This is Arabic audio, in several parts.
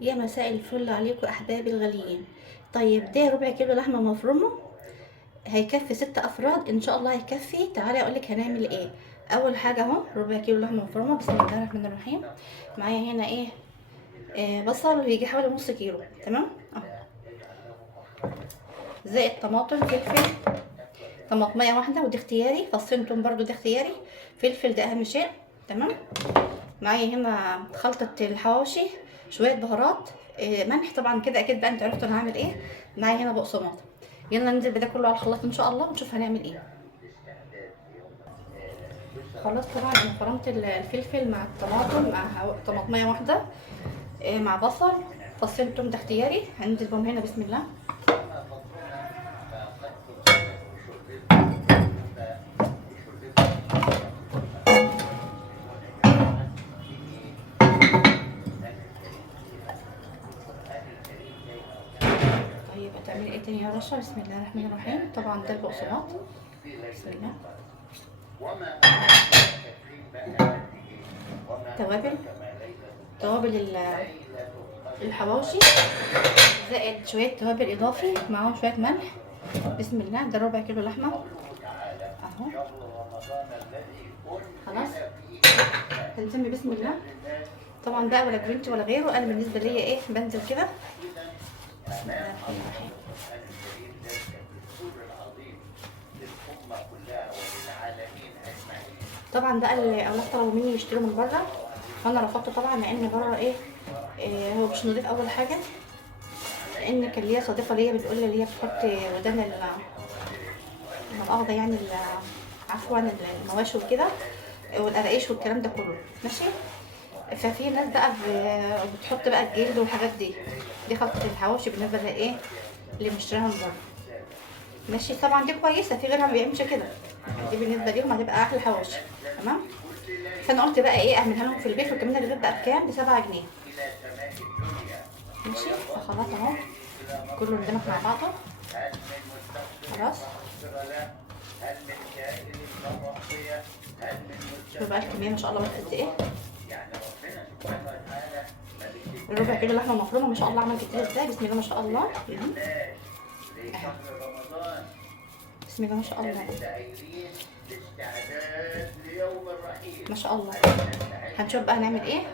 يا مساء الفل عليكم احبابي الغاليين. طيب ده ربع كيلو لحمه مفرومه، هيكفي 6 افراد ان شاء الله هيكفي. تعالي اقولك هنعمل ايه. اول حاجه اهو ربع كيلو لحمه مفرومه، بسم الله الرحمن الرحيم. معايا هنا ايه؟ بصل يجي حوالي نص كيلو، تمام اهو. زائد طماطم، فلفل، طماطميه واحده ودي اختياري، فصين توم برضو ده اختياري، فلفل ده اهم شيء، تمام. معايا هنا خلطة الحواوشي، شوية بهارات، ملح طبعا كده اكيد بقى انت عرفتوا انا هعمل ايه. معايا هنا بقسماط. يلا ننزل بده كله على الخلاط ان شاء الله ونشوف هنعمل ايه. خلاص طبعا انا فرمت الفلفل مع الطماطم، مع طماطمية واحدة، مع بصل، فصين توم ده اختياري، هننزل بهم هنا بسم الله. طيب هتعملي ايه تاني يا رشا؟ بسم الله الرحمن الرحيم. طبعا ده البقسماط، بسم الله. توابل، توابل الحواوشي، زائد شوية توابل إضافي معاهم شوية ملح، بسم الله. ده ربع كيلو لحمة أهو. خلاص هنسمي بسم الله. طبعا بقى ولا جرينتي ولا غيره، أنا بالنسبة ليا إيه بنزل كده بسم الله الرحمن الرحيم. طبعا بقى الأولاد طلبوا مني يشتروا من بره، فأنا رفضت طبعا لأن بره إيه هو مش نضيف أول حاجة. لأن كان ليا صديقة ليا بتقول لي اللي هي بتحط ودان المؤاخذة يعني عفوا المواشي وكده والقراقيش والكلام ده كله، ماشي. ففي ناس بقى بتحط بقى الجلد والحاجات دي. دي خلطة الحواوشي بالنسبة لايه اللي مشتريها من بره، ماشي. طبعا دي كويسة، في غيرها ما بيعملش كده، دي بالنسبة ليهم هتبقى احلى حواوشي، تمام. فانا قلت بقى ايه اعملها لهم في البيت. وكمان الرغيف بقى بكام؟ ب7 جنيه، ماشي. فخلاص اهو كله اندمج مع بعضه، خلاص. شوف بقى الكمية ما شاء الله بقت قد ايه. الربع كيلو لحمه مفرومه ما شاء الله عمل كتير ازاي، بسم الله ما شاء الله. بسم الله ما شاء الله، ما شاء الله. هنشوف بقى هنعمل ايه.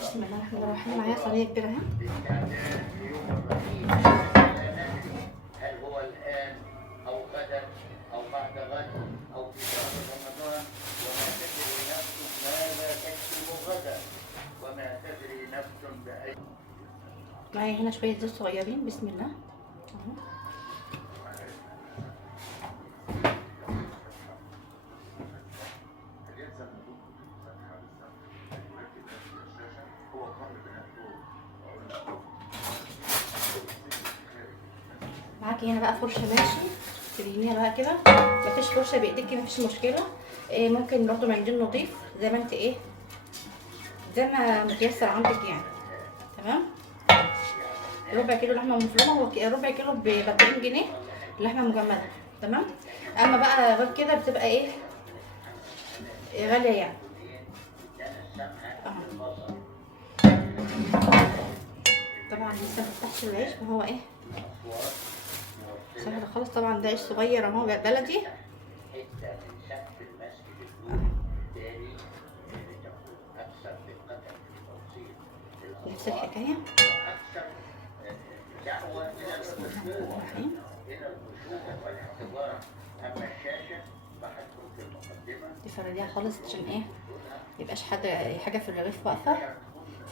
بسم الله الرحمن الرحيم. معايا صينيه كبيره اهي. هل هو الان او غدا او بعد غد او في شهر رمضان، وما تدري نفس ماذا تكسب غدا وما تدري نفس باي. معايا هنا شويه زيت صغيرين، بسم الله اهو. معاكي هنا بقى فرشه ماشي، تدهنيها بقى كده. مفيش فرشه بايديكي مفيش مشكله، ممكن برضو منديل نضيف زي ما انت ايه، زي ما متيسر عندك يعني، تمام. ربع كيلو لحمه مفرومه، ربع كيلو ب40 جنيه لحمه مجمده، تمام. اما بقى غير كده بتبقى ايه غاليه يعني اهو. طبعا لسه مفتحش العيش وهو ايه سهل خالص. طبعا ده عيش صغير اهو بلدي اهو. نفس الحكايه. بسم الله الرحمن الرحيم. تفرديها خالص عشان ايه ميبقاش حاجه في الرغيف واقفه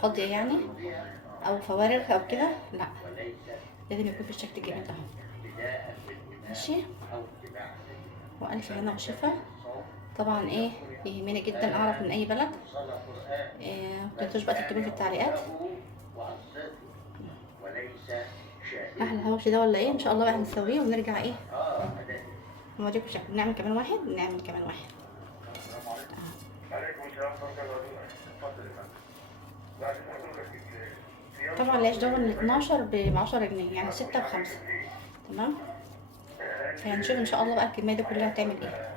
فاضيه يعني، او فوارغ او كده، لا لازم يكون في الشكل الجميل ده، ماشي. والف هنا وشفا. طبعا ايه يهمني جدا اعرف من اي بلد، متنسوش بقى تكتبوا في التعليقات احلى حواوشي ده ولا ايه. ان شاء الله بقى هنسويه ونرجع ايه نوريكم شكل. نعمل كمان واحد، نعمل كمان واحد. طبعا العيش ده من 12 ب10 جنيه، يعني 6 ب5، تمام. فهنشوف ان شاء الله بقى الكميه دي كلها هتعمل ايه.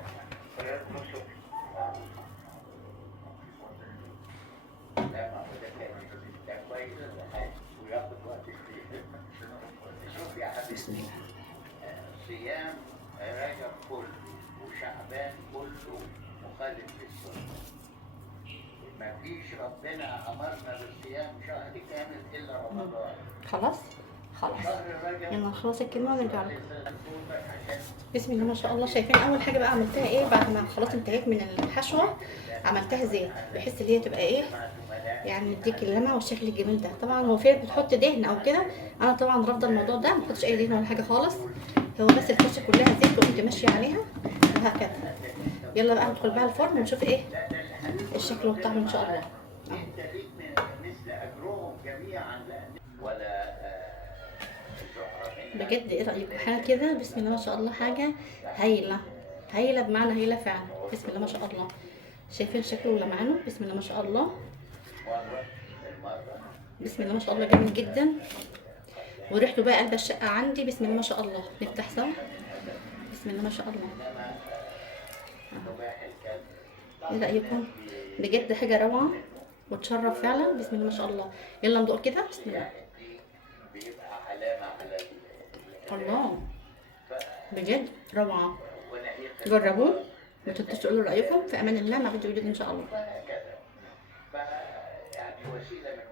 بسم الله. صيام رجب كله وشعبان كله مخالف للسنة. ما فيش ربنا أمرنا بالصيام شهر كامل إلا رمضان. خلاص شهر رجب يلا نخلص الكلمة ونرجع لكم. عشان بسم الله ما شاء الله. شايفين اول حاجه بقى عملتها ايه بعد ما خلاص انتهيت من الحشوه؟ عملتها زيت بحيث ان هي تبقى ايه يعني تديك اللمعه والشكل الجميل ده. طبعا هو في بتحط دهن او كده، انا طبعا رافضه الموضوع ده، ما بحطش اي دهن ولا حاجه خالص، هو بس الفرشه كلها زيت وقمت ماشيه عليها وهكذا. يلا بقى ندخل بقى الفرن ونشوف ايه الشكل والطعم ان شاء الله. انت ليك مثل اجرهم جميعا ولا بجد ايه رايكم؟ حاجه كده بسم الله ما شاء الله، حاجه هايله، هايله بمعنى هايله فعلا. بسم الله ما شاء الله. شايفين شكله ولمعانه؟ بسم الله ما شاء الله. بسم الله ما شاء الله جميل جدا، وريحته بقى قلب الشقه عندي. بسم الله ما شاء الله. نفتح سوا. بسم الله ما شاء الله. ايه رايكم؟ بجد حاجه روعه وتشرف فعلا. بسم الله ما شاء الله. يلا ندوق كده. بسم الله. الله بجد روعه، جربوه وتنسوش تقولوا رايكم. في امان الله، مع فيديو جديد ان شاء الله. يعني وسيله من